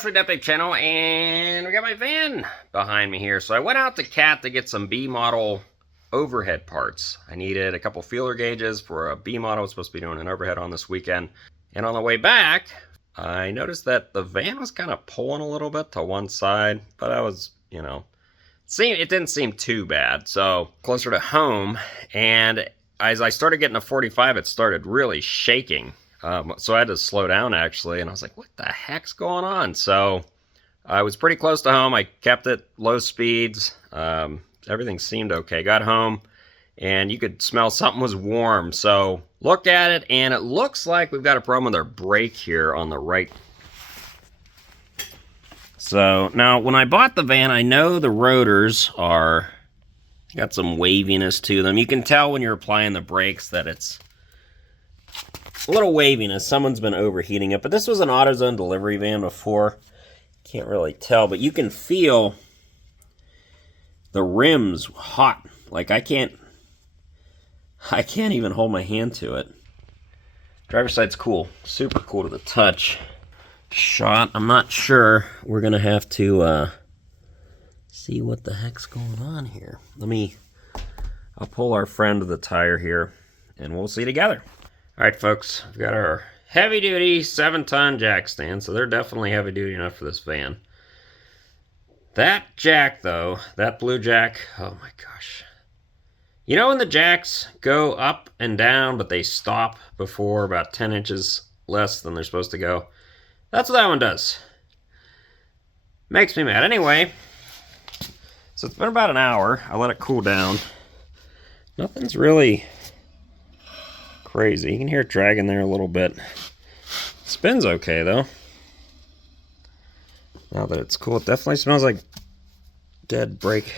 Troubleshooting Update channel, and we got my van behind me here. So I went out to Cat to get some B model overhead parts. I needed a couple feeler gauges for a B model. I was supposed to be doing an overhead on this weekend. And on the way back, I noticed that the van was kind of pulling a little bit to one side, but I was, it didn't seem too bad. So closer to home, and as I started getting to 45, it started really shaking. So I had to slow down actually, and I was like, what the heck's going on? So I was pretty close to home. I kept it low speeds. Everything seemed okay. Got home, and you could smell something was warm. So looked at it, and it looks like we've got a problem with our brake here on the right. So now when I bought the van, I know the rotors got some waviness to them. You can tell when you're applying the brakes that it's a little waviness. Someone's been overheating it, but this was an AutoZone delivery van before. Can't really tell, but you can feel the rims hot. Like I can't even hold my hand to it. Driver's side's cool, super cool to the touch. Shot, I'm not sure. We're gonna have to see what the heck's going on here. I'll pull our friend to the tire here, and we'll see together. All right, folks, we've got our heavy-duty 7-ton jack stand, so they're definitely heavy-duty enough for this van. That jack, though, that blue jack, oh my gosh. You know when the jacks go up and down, but they stop before about 10 inches less than they're supposed to go? That's what that one does. Makes me mad. Anyway, so it's been about an hour. I let it cool down. Nothing's really crazy. You can hear it dragging there a little bit. Spins okay though. Now that it's cool, it definitely smells like dead brake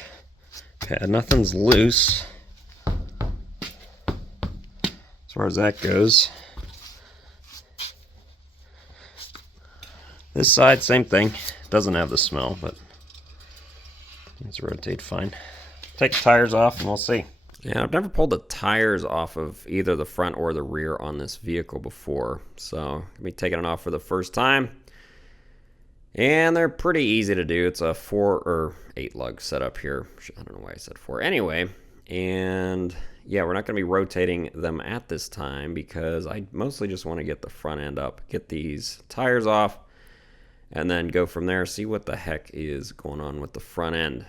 pad. Nothing's loose as far as that goes. This side, same thing. Doesn't have the smell, but it's rotate fine. Take the tires off and we'll see. Yeah, I've never pulled the tires off of either the front or the rear on this vehicle before, so I'm going to be taking it off for the first time. And they're pretty easy to do. It's a 4 or 8 lug setup here. I don't know why I said 4. Anyway, and yeah, we're not going to be rotating them at this time because I mostly just want to get the front end up, get these tires off, and then go from there, see what the heck is going on with the front end.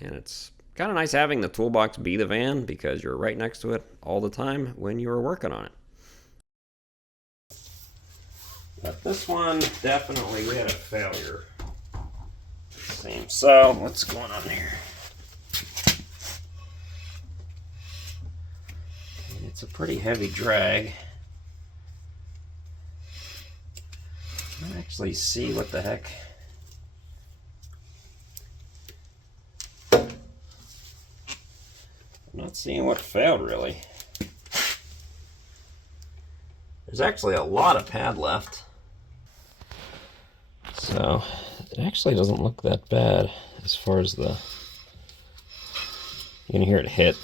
And it's kind of nice having the toolbox be the van because you're right next to it all the time when you were working on it. But this one, definitely, we had a failure. So, what's going on here? It's a pretty heavy drag. I'll actually see what the heck. I'm not seeing what failed, really. There's actually a lot of pad left. So, it actually doesn't look that bad as far as the... You can hear it hit.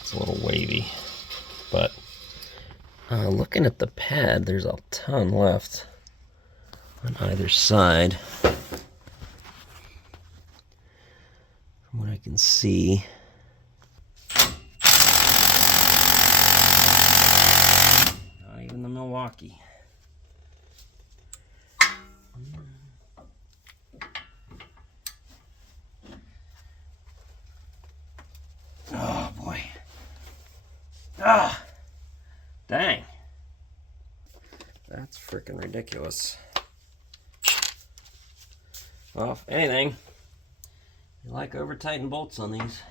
It's a little wavy. But, looking at the pad, there's a ton left on either side. From what I can see. Not even the Milwaukee. Oh boy. Ah! Dang. That's freaking ridiculous. Well, if anything, you like over-tighten bolts on these.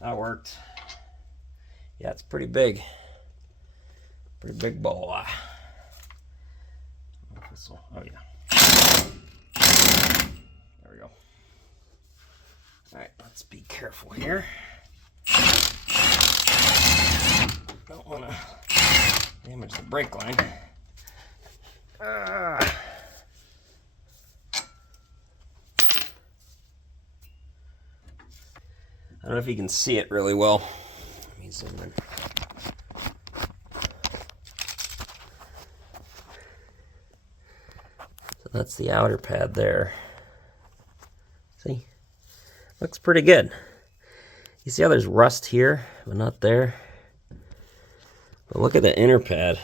That worked. Yeah, it's pretty big. Pretty big boy. Oh yeah. There we go. Alright, let's be careful here. Don't want to damage the brake line. I don't know if you can see it really well. Let me zoom in. That's the outer pad there. See? Looks pretty good. You see how there's rust here, but not there? But look at the inner pad.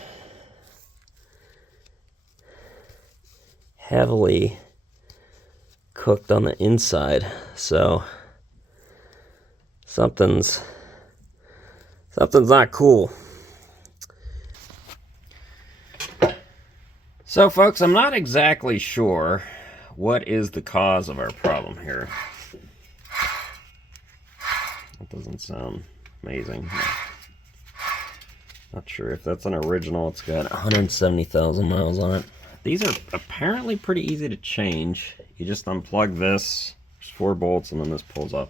Heavily cooked on the inside. So something's not cool. So folks, I'm not exactly sure what is the cause of our problem here. That doesn't sound amazing. Not sure if that's an original. It's got 170,000 miles on it. These are apparently pretty easy to change. You just unplug this. There's 4 bolts and then this pulls off.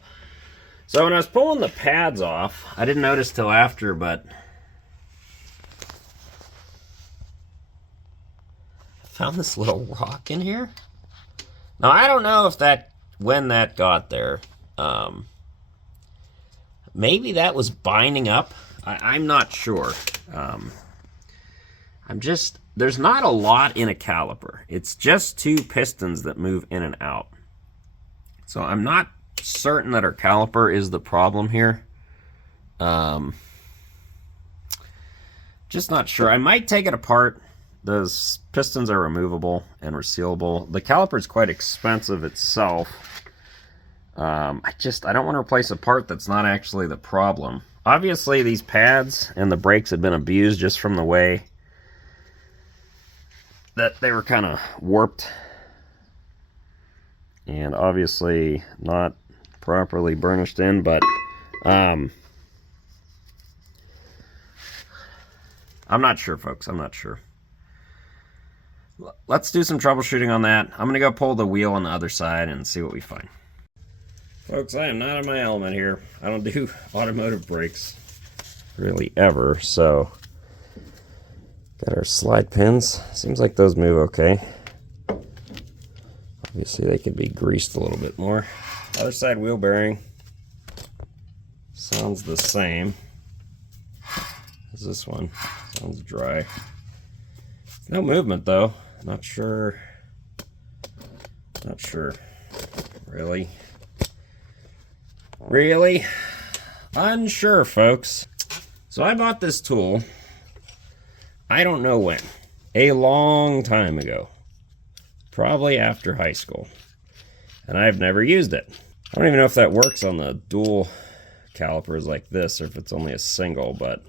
So when I was pulling the pads off, I didn't notice till after, but I found this little rock in here. Now I don't know if when that got there. Maybe that was binding up. I'm not sure. There's not a lot in a caliper. It's just 2 pistons that move in and out. So I'm not certain that our caliper is the problem here. Just not sure. I might take it apart. Those pistons are removable and resealable. The caliper is quite expensive itself. I don't want to replace a part that's not actually the problem. Obviously, these pads and the brakes had been abused just from the way that they were kind of warped. And obviously not properly burnished in, but I'm not sure, folks. I'm not sure. Let's do some troubleshooting on that. I'm going to go pull the wheel on the other side and see what we find. Folks, I am not in my element here. I don't do automotive brakes really ever, so got our slide pins. Seems like those move okay. Obviously they could be greased a little bit more. Other side wheel bearing sounds the same as this one. Sounds dry. No movement though. Not sure. Really? Really? Unsure, folks. So I bought this tool, I don't know when, a long time ago. Probably after high school. And I've never used it. I don't even know if that works on the dual calipers like this, or if it's only a single, but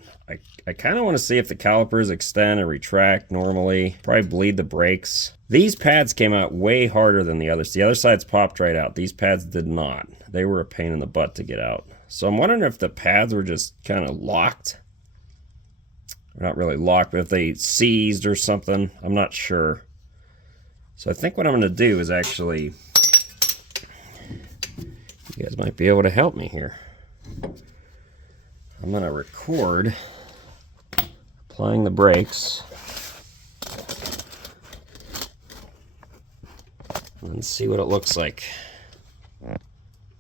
I kind of want to see if the calipers extend or retract normally. Probably bleed the brakes. These pads came out way harder than the others. The other sides popped right out. These pads did not. They were a pain in the butt to get out. So I'm wondering if the pads were just kind of locked. Not really locked, but if they seized or something. I'm not sure. So I think what I'm going to do is actually, you guys might be able to help me here. I'm going to record applying the brakes and see what it looks like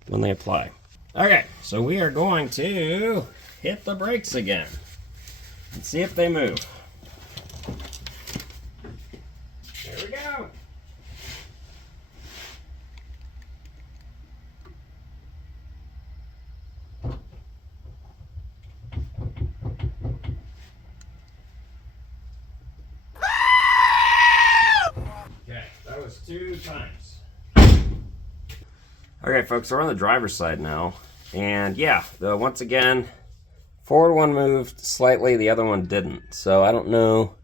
when they apply. Okay, so we are going to hit the brakes again and see if they move. Here we go. Okay, that was 2 times. Okay, folks, we're on the driver's side now. And yeah, once again, forward one moved slightly, the other one didn't. So I don't know.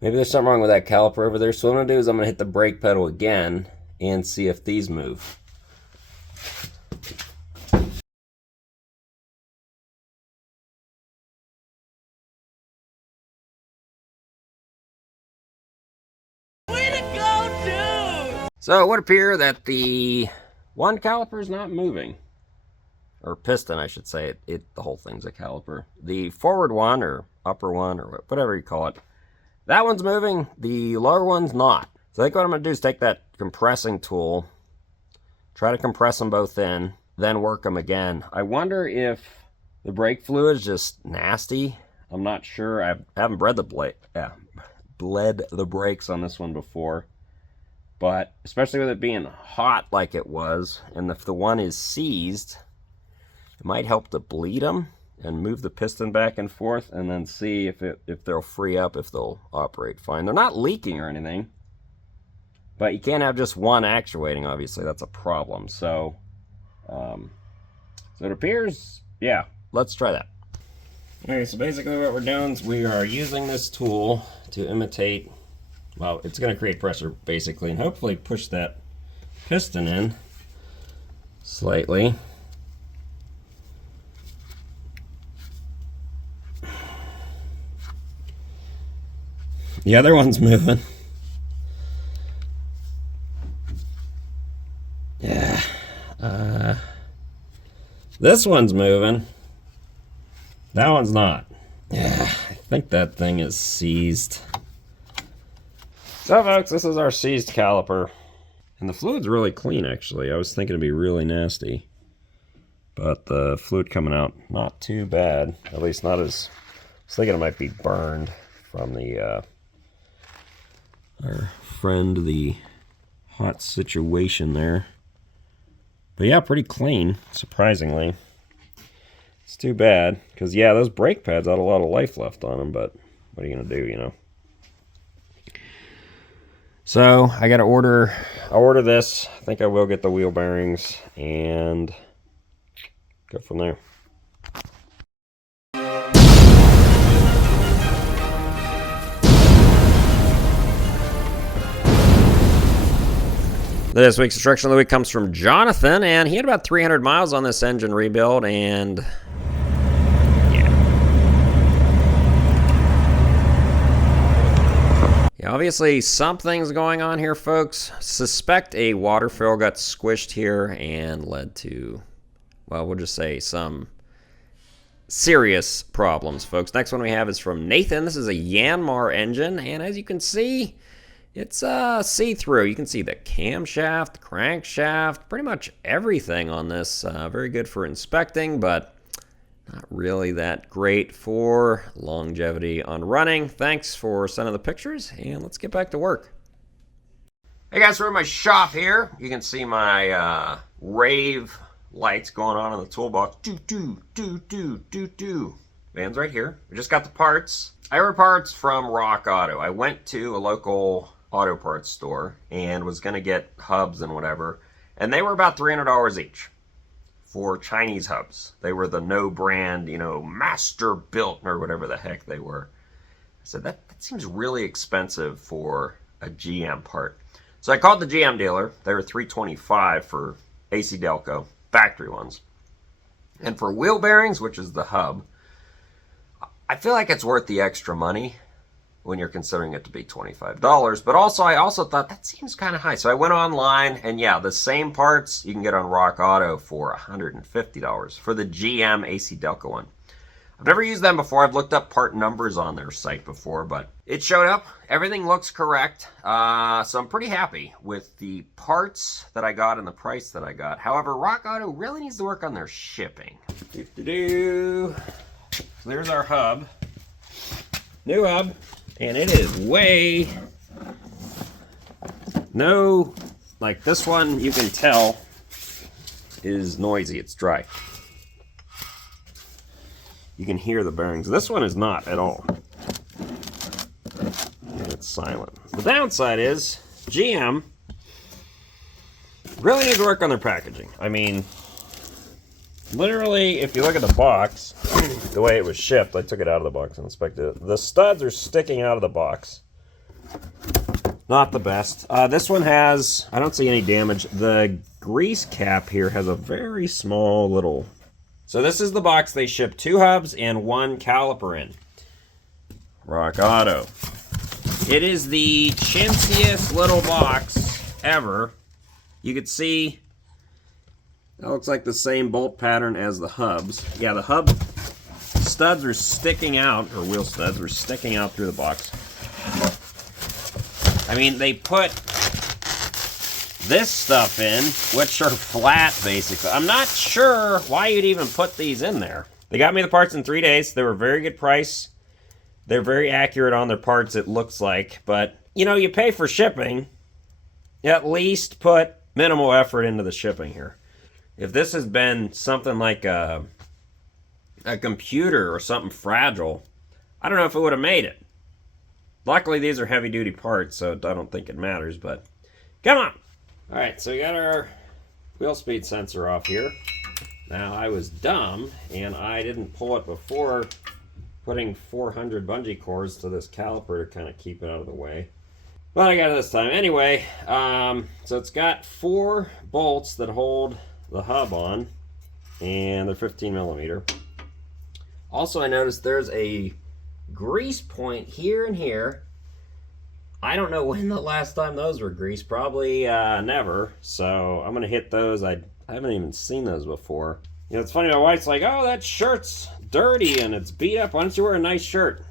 Maybe there's something wrong with that caliper over there. So what I'm going to do is I'm going to hit the brake pedal again and see if these move. Way to go, dude! So it would appear that the one caliper is not moving. Or piston, I should say. The whole thing's a caliper. The forward one, or upper one, or whatever you call it, that one's moving. The lower one's not. So I think what I'm going to do is take that compressing tool, try to compress them both in, then work them again. I wonder if the brake fluid is just nasty. I'm not sure. I haven't bled the brakes on this one before. But especially with it being hot like it was, and if the one is seized, it might help to bleed them and move the piston back and forth, and then see if they'll free up, if they'll operate fine. They're not leaking or anything, but you can't have just one actuating, obviously. That's a problem. So, so it appears, yeah, let's try that. Okay, so basically what we're doing is we are using this tool to imitate, well, it's going to create pressure, basically, and hopefully push that piston in slightly. The other one's moving. Yeah. This one's moving. That one's not. Yeah, I think that thing is seized. So folks, this is our seized caliper. And the fluid's really clean, actually. I was thinking it'd be really nasty. But the fluid coming out, not too bad. At least not as... I was thinking it might be burned from the... our friend, the hot situation there. But yeah, pretty clean, surprisingly. It's too bad, because yeah, those brake pads had a lot of life left on them, but what are you going to do, you know? So, I got to I'll order this. I think I will get the wheel bearings, and go from there. This week's instruction of the week comes from Jonathan, and he had about 300 miles on this engine rebuild, and yeah, obviously something's going on here, folks. Suspect a water fill got squished here and led to, well, we'll just say some serious problems, folks. Next one we have is from Nathan. This is a Yanmar engine, and as you can see, it's see-through. You can see the camshaft, the crankshaft, pretty much everything on this. Very good for inspecting, but not really that great for longevity on running. Thanks for sending the pictures, and let's get back to work. Hey guys, we're in my shop here. You can see my rave lights going on in the toolbox. Do. Van's right here. We just got the parts. I ordered parts from Rock Auto. I went to a local auto parts store and was going to get hubs and whatever, and they were about $300 each for Chinese hubs. They were the no brand, you know, master built or whatever the heck they were. I said, that seems really expensive for a GM part. So I called the GM dealer. They were $325 for AC Delco, factory ones. And for wheel bearings, which is the hub, I feel like it's worth the extra money when you're considering it to be $25. But also, I also thought that seems kind of high. So I went online, and yeah, the same parts you can get on Rock Auto for $150 for the GM AC Delco one. I've never used them before. I've looked up part numbers on their site before, but it showed up. Everything looks correct. So I'm pretty happy with the parts that I got and the price that I got. However, Rock Auto really needs to work on their shipping. So there's our hub. New hub. And it is way... No, like this one you can tell is noisy. It's dry. You can hear the bearings. This one is not at all. And it's silent. The downside is GM really needs to work on their packaging. I mean, literally, if you look at the box, the way it was shipped, I took it out of the box and inspected it. The studs are sticking out of the box. Not the best. This one has, I don't see any damage. The grease cap here has a very small little... So this is the box they shipped 2 hubs and 1 caliper in. Rock Auto. It is the chintziest little box ever. You could see... That looks like the same bolt pattern as the hubs. Yeah, the hub studs are sticking out, or wheel studs were sticking out through the box. I mean, they put this stuff in, which are flat, basically. I'm not sure why you'd even put these in there. They got me the parts in 3 days. They were a very good price. They're very accurate on their parts, it looks like. But, you know, you pay for shipping. at least put minimal effort into the shipping here. If this has been something like a computer or something fragile, I don't know if it would have made it. Luckily, these are heavy-duty parts, so I don't think it matters, but come on! All right, so we got our wheel speed sensor off here. Now, I was dumb, and I didn't pull it before putting 400 bungee cords to this caliper to kind of keep it out of the way. But I got it this time. Anyway, so it's got 4 bolts that hold the hub on, and they're 15 millimeter. Also, I noticed there's a grease point here and here. I don't know when the last time those were greased. Probably never. So I'm going to hit those. I haven't even seen those before. You know, it's funny, my wife's like, oh, that shirt's dirty and it's beat up. Why don't you wear a nice shirt?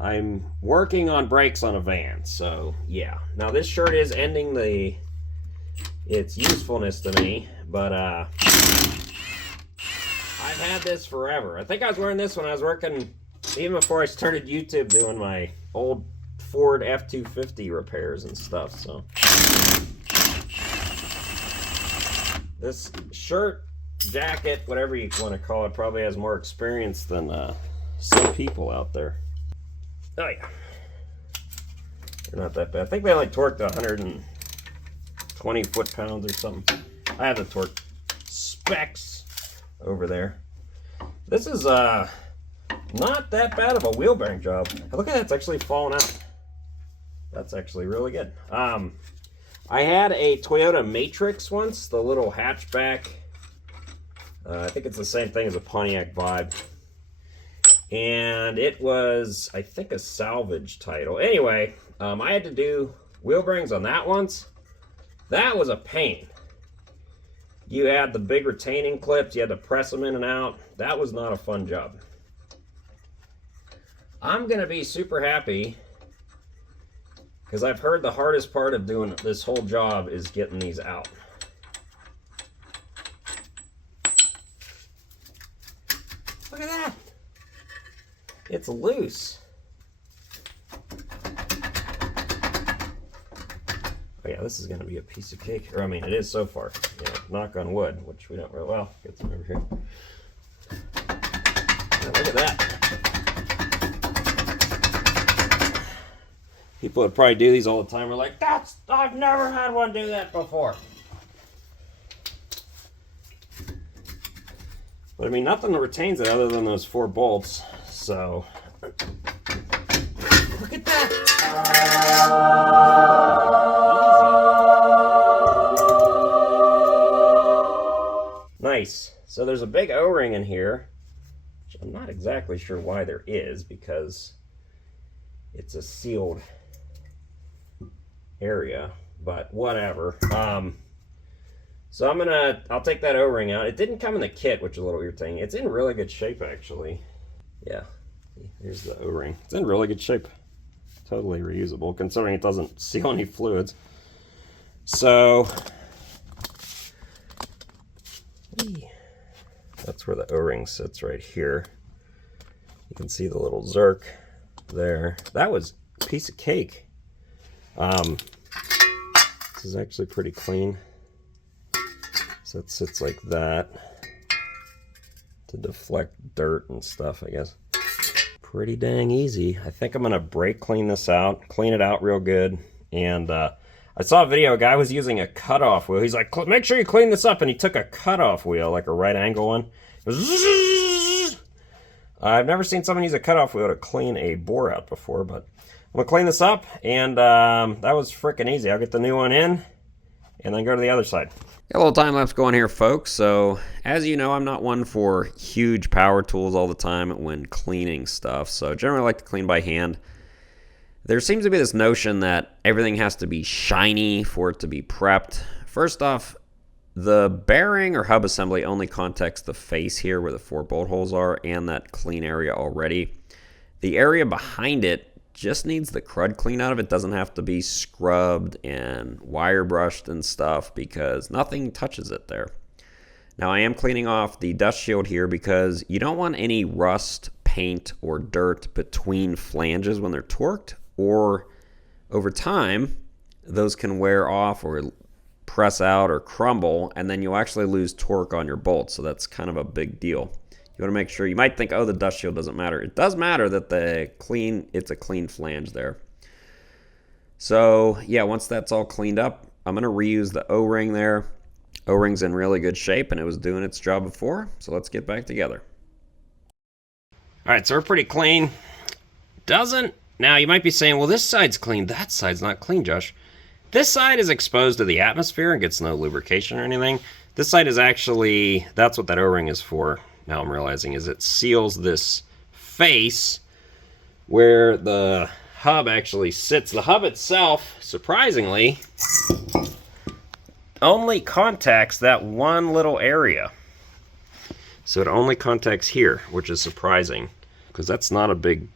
I'm working on brakes on a van, so yeah. Now this shirt is ending its usefulness to me, but I've had this forever. I think I was wearing this when I was working, even before I started YouTube, doing my old Ford F-250 repairs and stuff, so. This shirt, jacket, whatever you want to call it, probably has more experience than some people out there. Oh yeah, they're not that bad. I think they only torqued 120 foot-pounds or something. I have the torque specs over there. This is not that bad of a wheel bearing job. Look at that, it's actually falling out. That's actually really good. I had a Toyota Matrix once, the little hatchback. I think it's the same thing as a Pontiac Vibe. And it was, I think, a salvage title. Anyway, I had to do wheel bearings on that once. That was a pain. You had the big retaining clips. You had to press them in and out. That was not a fun job. I'm going to be super happy because I've heard the hardest part of doing this whole job is getting these out. Look at that. It's loose. Oh yeah, this is going to be a piece of cake. Or I mean, it is so far. You know, knock on wood, which we don't really, well, get some over here. Now, look at that. People that probably do these all the time are like, I've never had one do that before. But I mean, nothing retains it other than those 4 bolts. So, look at that. Nice. So there's a big O-ring in here, which I'm not exactly sure why there is, because it's a sealed area, but whatever. So I'll take that O-ring out. It didn't come in the kit, which is a little irritating. It's in really good shape, actually. Yeah, here's the O-ring. It's in really good shape. Totally reusable, considering it doesn't seal any fluids. So, that's where the O-ring sits right here. You can see the little zerk there. That was a piece of cake. This is actually pretty clean. So it sits like that to deflect dirt and stuff, I guess. Pretty dang easy. I think I'm gonna brake clean this out, clean it out real good. And I saw a video, a guy was using a cutoff wheel. He's like, make sure you clean this up. And he took a cutoff wheel, like a right angle one. It was zzz. I've never seen someone use a cutoff wheel to clean a bore out before, but I'm gonna clean this up. And that was freaking easy. I'll get the new one in and then go to the other side. Got a little time lapse going here, folks. So, as you know, I'm not one for huge power tools all the time when cleaning stuff. So, generally I like to clean by hand. There seems to be this notion that everything has to be shiny for it to be prepped. First off, the bearing or hub assembly only contacts the face here where the 4 bolt holes are and that clean area already. The area behind it just needs the crud clean out of it. Doesn't have to be scrubbed and wire brushed and stuff because nothing touches it there. Now I am cleaning off the dust shield here because you don't want any rust, paint, or dirt between flanges when they're torqued, or over time those can wear off or press out or crumble, and then you'll actually lose torque on your bolts. So that's kind of a big deal. You want to make sure, you might think, oh, the dust shield doesn't matter. It does matter that it's a clean flange there. So yeah, once that's all cleaned up, I'm going to reuse the O-ring there. O-ring's in really good shape, and it was doing its job before. So let's get back together. All right, so we're pretty clean. Now you might be saying, well, this side's clean, that side's not clean, Josh. This side is exposed to the atmosphere and gets no lubrication or anything. This side is actually, that's what that O-ring is for, now I'm realizing, is it seals this face where the hub actually sits. The hub itself, surprisingly, only contacts that one little area. So it only contacts here, which is surprising, because that's not a big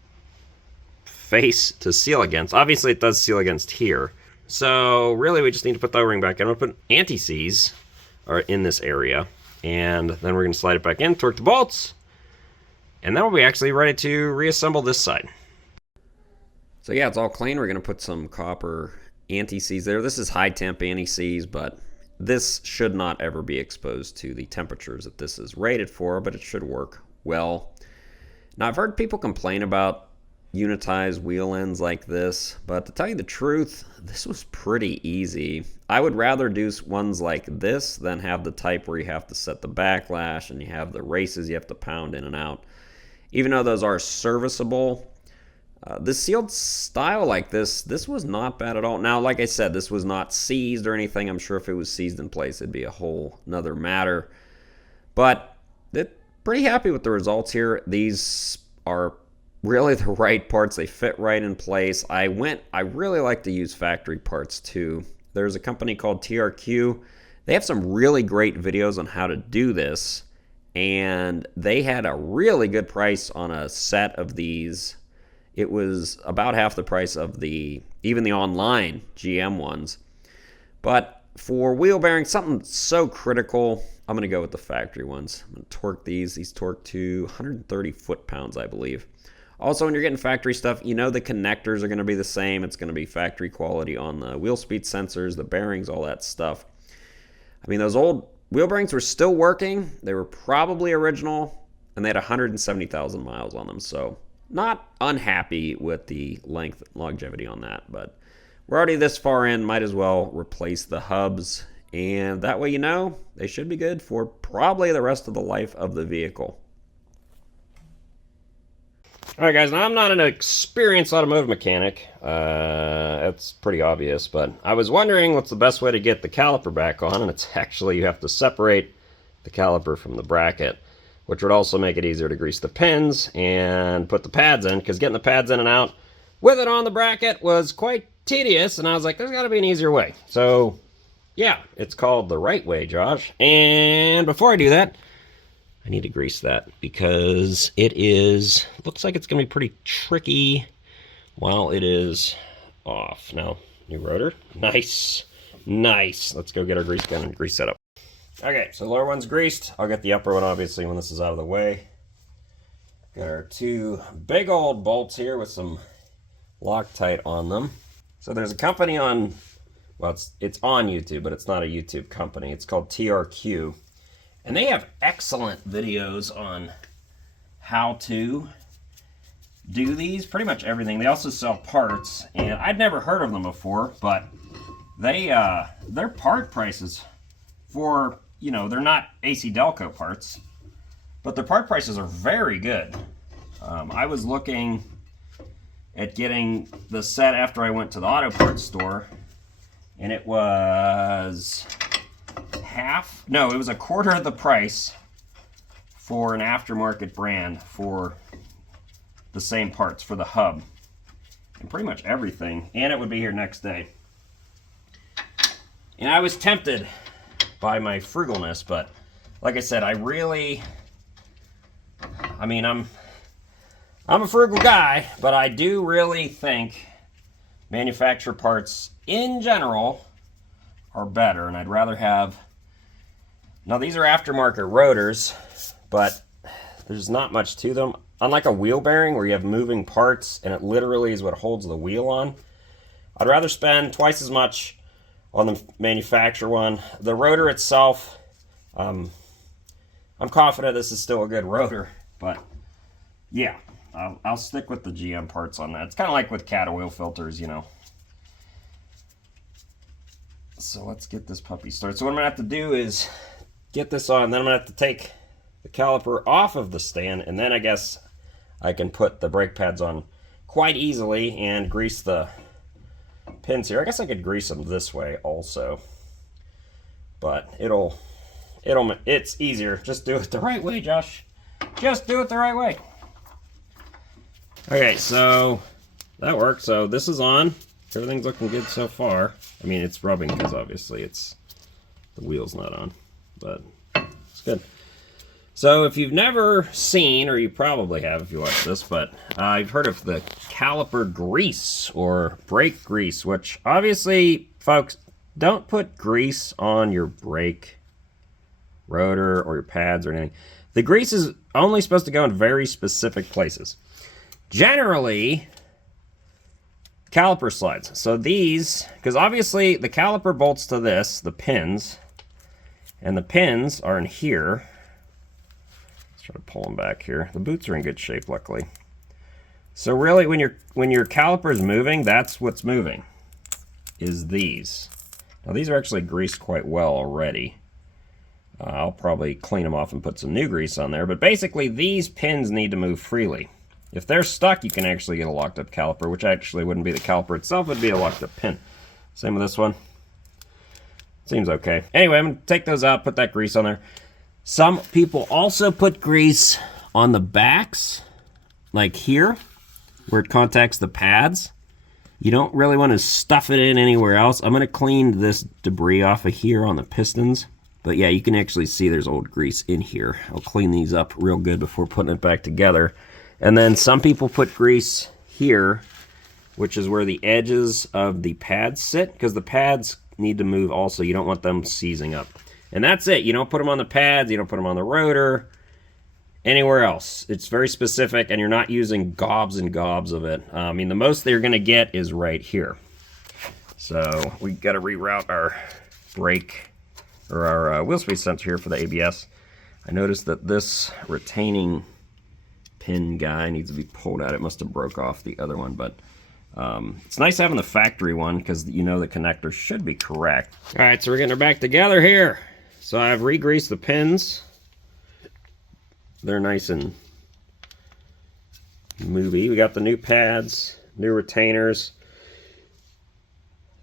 face to seal against. Obviously it does seal against here. So really we just need to put the O-ring back in. I'm going to put anti-seize in this area, and then we're going to slide it back in, torque the bolts, and then we'll be actually ready to reassemble this side. So yeah, it's all clean. We're going to put some copper anti-seize there. This is high temp anti-seize, but this should not ever be exposed to the temperatures that this is rated for, but it should work well. Now I've heard people complain about unitized wheel ends like this, but to tell you the truth, this was pretty easy. I would rather do ones like this than have the type where you have to set the backlash and you have the races you have to pound in and out. Even though those are serviceable, this sealed style like this was not bad at all. Now, like I said, this was not seized or anything. I'm sure if it was seized in place, it'd be a whole nother matter. But pretty happy with the results here. These are really the right parts. They fit right in place. I really like to use factory parts too. There's a company called TRQ. They have some really great videos on how to do this, and they had a really good price on a set of these. It was about half the price of even the online GM ones. But for wheel bearings, something so critical, I'm going to go with the factory ones. I'm going to torque these. These torque to 130 foot-pounds, I believe. Also, when you're getting factory stuff, you know the connectors are going to be the same. It's going to be factory quality on the wheel speed sensors, the bearings, all that stuff. I mean, those old wheel bearings were still working. They were probably original, and they had 170,000 miles on them. So not unhappy with the length and longevity on that. But we're already this far in. Might as well replace the hubs. And that way, you know, they should be good for probably the rest of the life of the vehicle. Alright guys, now I'm not an experienced automotive mechanic, that's pretty obvious, but I was wondering what's the best way to get the caliper back on, and it's actually you have to separate the caliper from the bracket, which would also make it easier to grease the pins and put the pads in, because getting the pads in and out with it on the bracket was quite tedious, and I was like, there's got to be an easier way. So yeah, it's called the right way, Josh, and before I do that, I need to grease that because looks like it's going to be pretty tricky while it is off. Now, new rotor. Nice. Nice. Let's go get our grease gun and grease that up. Okay, so the lower one's greased. I'll get the upper one, obviously, when this is out of the way. Got our two big old bolts here with some Loctite on them. So there's a company on, well, it's on YouTube, but it's not a YouTube company. It's called TRQ. And they have excellent videos on how to do these, pretty much everything. They also sell parts, and I'd never heard of them before, but their part prices for, you know, they're not AC Delco parts, but their part prices are very good. I was looking at getting the set after I went to the auto parts store, and it was it was a quarter of the price for an aftermarket brand for the same parts for the hub and pretty much everything, and it would be here next day. And I was tempted by my frugalness, but like I said, I'm a frugal guy, but I do really think manufacturer parts in general are better, and I'd rather have, now these are aftermarket rotors, but there's not much to them. Unlike a wheel bearing where you have moving parts and it literally is what holds the wheel on, I'd rather spend twice as much on the manufacturer one. The rotor itself, I'm confident this is still a good rotor, but yeah, I'll stick with the GM parts on that. It's kind of like with cat oil filters, you know. So let's get this puppy started. So what I'm going to have to do is get this on, and then I'm going to have to take the caliper off of the stand, and then I guess I can put the brake pads on quite easily and grease the pins here. I guess I could grease them this way also, but it's easier. Just do it the right way, Josh. Just do it the right way. Okay, so that worked. So this is on. Everything's looking good so far. I mean, it's rubbing because obviously the wheel's not on, but it's good. So if you've never seen, or you probably have if you watch this, but I've heard of the caliper grease or brake grease, which obviously, folks, don't put grease on your brake rotor or your pads or anything. The grease is only supposed to go in very specific places. Generally, caliper slides. So these, because obviously the caliper bolts to this, the pins, and the pins are in here. Let's try to pull them back here. The boots are in good shape, luckily. So really, when your caliper is moving, that's what's moving, is these. Now these are actually greased quite well already. I'll probably clean them off and put some new grease on there, but basically these pins need to move freely. If they're stuck, you can actually get a locked up caliper, which actually wouldn't be the caliper itself, it would be a locked up pin. Same with this one. Seems okay. Anyway, I'm going to take those out, put that grease on there. Some people also put grease on the backs, like here, where it contacts the pads. You don't really want to stuff it in anywhere else. I'm going to clean this debris off of here on the pistons. But yeah, you can actually see there's old grease in here. I'll clean these up real good before putting it back together. And then some people put grease here, which is where the edges of the pads sit, because the pads need to move also. You don't want them seizing up. And that's it. You don't put them on the pads, you don't put them on the rotor, anywhere else. It's very specific, and you're not using gobs and gobs of it. I mean, the most they're going to get is right here. So we got to reroute our brake, or our wheel space sensor here for the ABS. I noticed that this retaining pin guy needs to be pulled out. It must have broke off the other one, but it's nice having the factory one because you know the connector should be correct. All right, so we're getting her back together here. So I've re-greased the pins. They're nice and movie. We got the new pads, new retainers.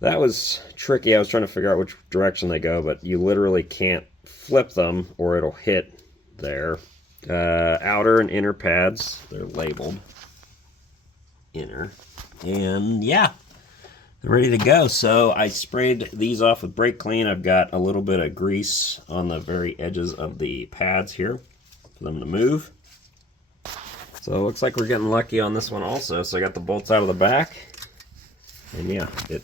That was tricky. I was trying to figure out which direction they go, but you literally can't flip them or it'll hit there. Outer and inner pads, they're labeled inner, and yeah, they're ready to go. So I sprayed these off with brake clean. I've got a little bit of grease on the very edges of the pads here for them to move. So it looks like we're getting lucky on this one also. So I got the bolts out of the back, and yeah, it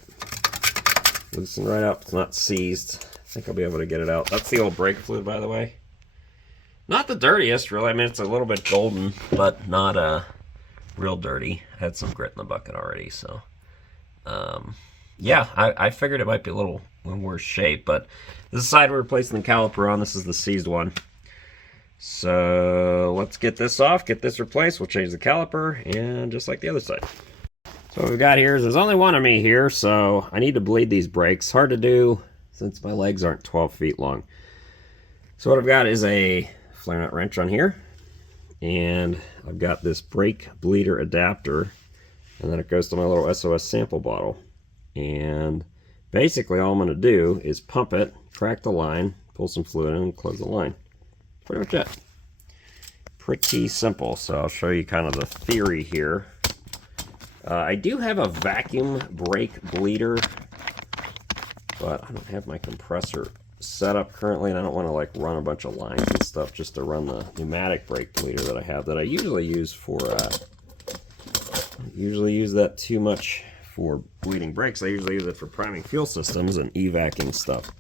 loosened right up. It's not seized. I think I'll be able to get it out. That's the old brake fluid, by the way. Not the dirtiest, really. I mean, it's a little bit golden, but not real dirty. I had some grit in the bucket already, so yeah, I figured it might be a little worse shape, but this is the side we're replacing the caliper on. This is the seized one. So let's get this off, get this replaced. We'll change the caliper, and just like the other side. So what we've got here is there's only one of me here, so I need to bleed these brakes. Hard to do since my legs aren't 12 feet long. So what I've got is a flare nut wrench on here, and I've got this brake bleeder adapter, and then it goes to my little SOS sample bottle. And basically all I'm going to do is pump it, crack the line, pull some fluid in, and close the line. Pretty much it. Pretty simple. So I'll show you kind of the theory here. I do have a vacuum brake bleeder, but I don't have my compressor set up currently, and I don't want to like run a bunch of lines and stuff just to run the pneumatic brake bleeder that I have, that I usually use for I don't usually use that too much for bleeding brakes. I usually use it for priming fuel systems and evacing stuff.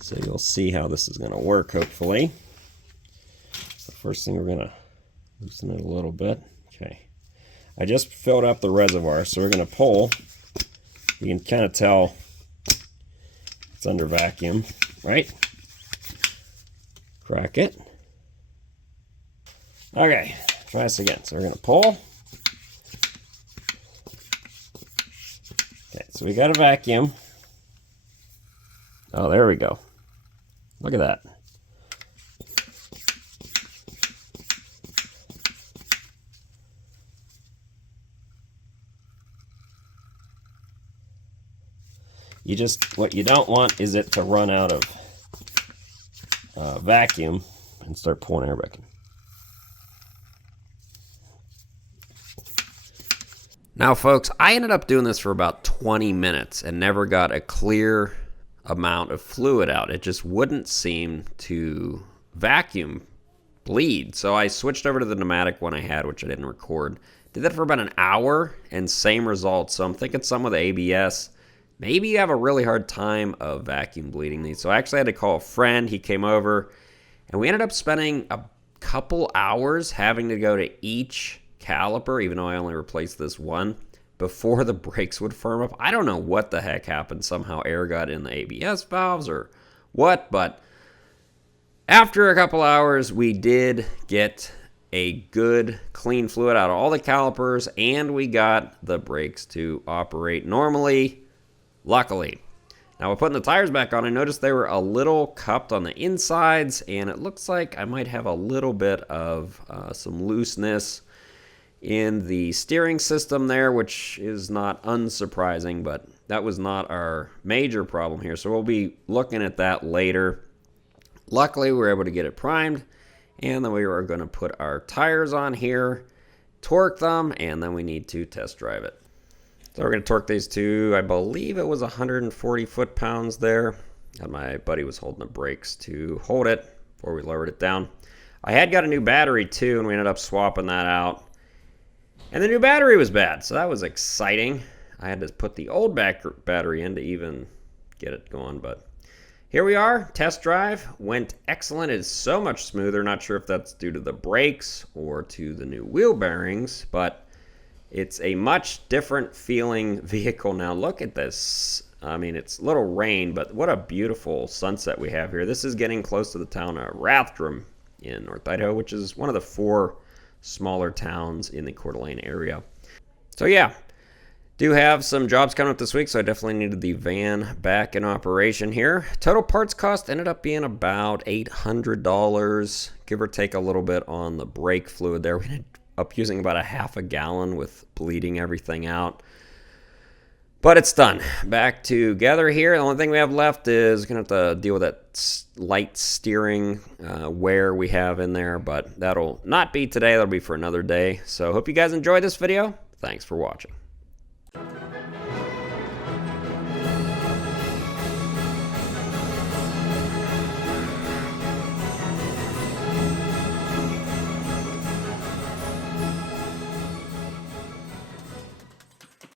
So you'll see how this is going to work, hopefully. So first thing, we're going to loosen it a little bit. Okay, I just filled up the reservoir, so we're going to pull You can kind of tell it's under vacuum, right? Crack it. Okay, try this again. So we're going to pull. Okay, so we got a vacuum. Oh, there we go. Look at that. What you don't want is it to run out of vacuum and start pulling air back in. Now, folks, I ended up doing this for about 20 minutes and never got a clear amount of fluid out. It just wouldn't seem to vacuum bleed. So I switched over to the pneumatic one I had, which I didn't record. Did that for about an hour and same results. So I'm thinking some with ABS. Maybe you have a really hard time of vacuum bleeding these. So I actually had to call a friend. He came over, and we ended up spending a couple hours having to go to each caliper, even though I only replaced this one, before the brakes would firm up. I don't know what the heck happened. Somehow air got in the ABS valves or what, but after a couple hours, we did get a good clean fluid out of all the calipers, and we got the brakes to operate normally. Luckily. Now, we're putting the tires back on. I noticed they were a little cupped on the insides, and it looks like I might have a little bit of some looseness in the steering system there, which is not unsurprising, but that was not our major problem here. So we'll be looking at that later. Luckily, we were able to get it primed, and then we were going to put our tires on here, torque them, and then we need to test drive it. So we're going to torque these to, I believe it was 140 foot-pounds there. And my buddy was holding the brakes to hold it before we lowered it down. I had got a new battery too, and we ended up swapping that out. And the new battery was bad, so that was exciting. I had to put the old battery in to even get it going, but here we are. Test drive went excellent. It is so much smoother. Not sure if that's due to the brakes or to the new wheel bearings, but it's a much different feeling vehicle now. Look at this. I mean, it's a little rain, but what a beautiful sunset we have here. This is getting close to the town of Rathdrum in North Idaho, which is one of the 4 smaller towns in the Coeur d'Alene area. So yeah, do have some jobs coming up this week, so I definitely needed the van back in operation here. Total parts cost ended up being about $800, give or take a little bit on the brake fluid there. We ended up using about a half a gallon with bleeding everything out. But it's done. Back together here. The only thing we have left is going to have to deal with that light steering wear we have in there. But that'll not be today. That'll be for another day. So hope you guys enjoyed this video. Thanks for watching.